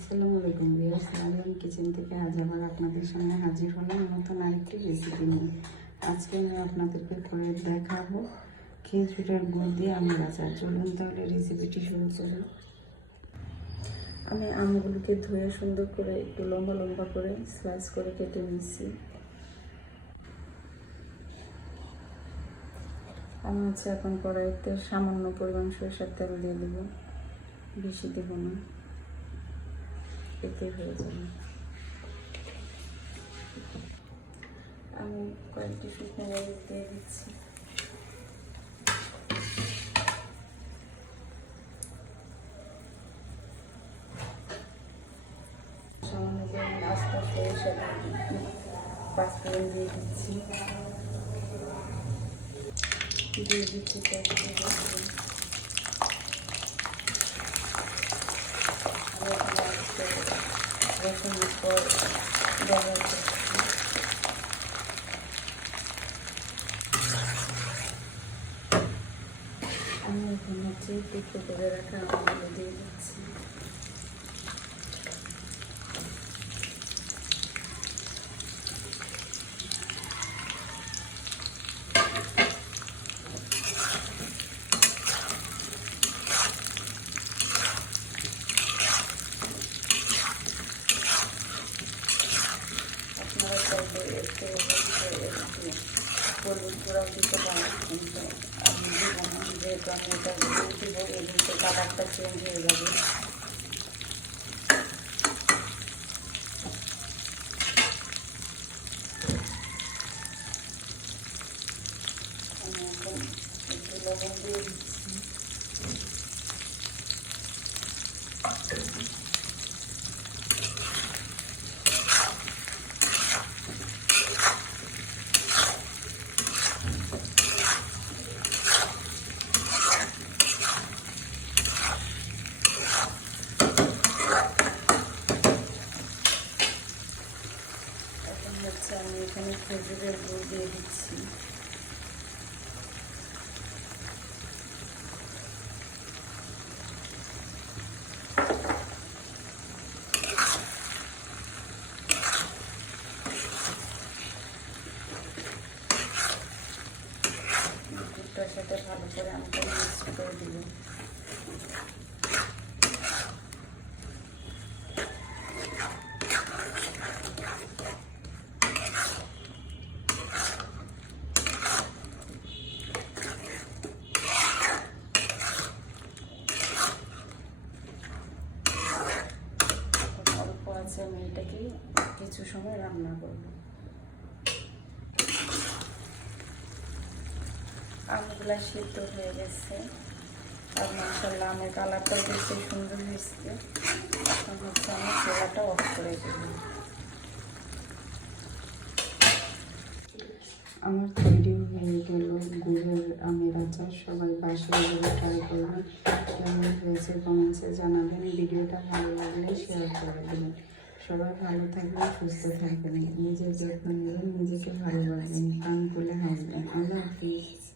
আসসালামু আলাইকুম viewers আলিয়ান kitchen থেকে আজ আবার আপনাদের সামনে হাজির হলাম নতুন আরেকটি রেসিপি নিয়ে। আজকে আমি আপনাদেরকে করে দেখাবো খেজুরের গুড় দিয়ে আমের আচার চলুন তাহলে রেসিপিটি শুরু করি। আমি আমগুলোকে ধুয়ে সুন্দর করে একটু লম্বা লম্বা করে স্লাইস করে কেটে নিচ্ছি। আমি হচ্ছে এখন কড়াইতে সামান্য পরিমাণ সরিষার তেল দিয়ে দেবো। বেশি দেবো না। এতে হয়ে যাবে। আমি কয়েকটি শুকনো মরিচ দিয়ে দিচ্ছি। সামান্য পরিমাণ আস্তা দিয়ে দিচ্ছি। দিয়ে দিচ্ছি কয়েকটি রসুন আমি রসুনের পর ব্যবহার করছি আমি এখন হচ্ছে টুকরো করে রাখা আমগুলো দিয়ে দিচ্ছি इसको थोड़ा उसको बनाएँगे टमाटर से काट सकते हैं। হচ্ছে আমি এখানে খেজুরের গুড় দিয়ে দিচ্ছি। সাথে ভালো করে আমি মিক্স করে দিব এখন অল্প আছে আমি এটাকে কিছু সময় রান্না করব। আমগুলা সিদ্ধ হয়ে গেছে। আর মাসাল্লাহ আমের কালারটাও দেখতে সুন্দর হয়েছে। আমি চোলাটা অফ করে দেব। আমার তৈরি হয়ে গেল গুড়ের আমের আচার সবাই বাসায় এভাবে ট্রাই করবেন। কেমন হয়েছে কমেন্টসে জানাবেন। ভিডিওটা ভালো লাগলে শেয়ার করে দেবেন। সবাই ভালো থাকবেন, সুস্থ থাকবেন। নিজের যত্ন নেবেন, নিজেকে ভালো রাখবেন প্রাণ খুলে হাসবেন। আল্লাহ হাফিজ।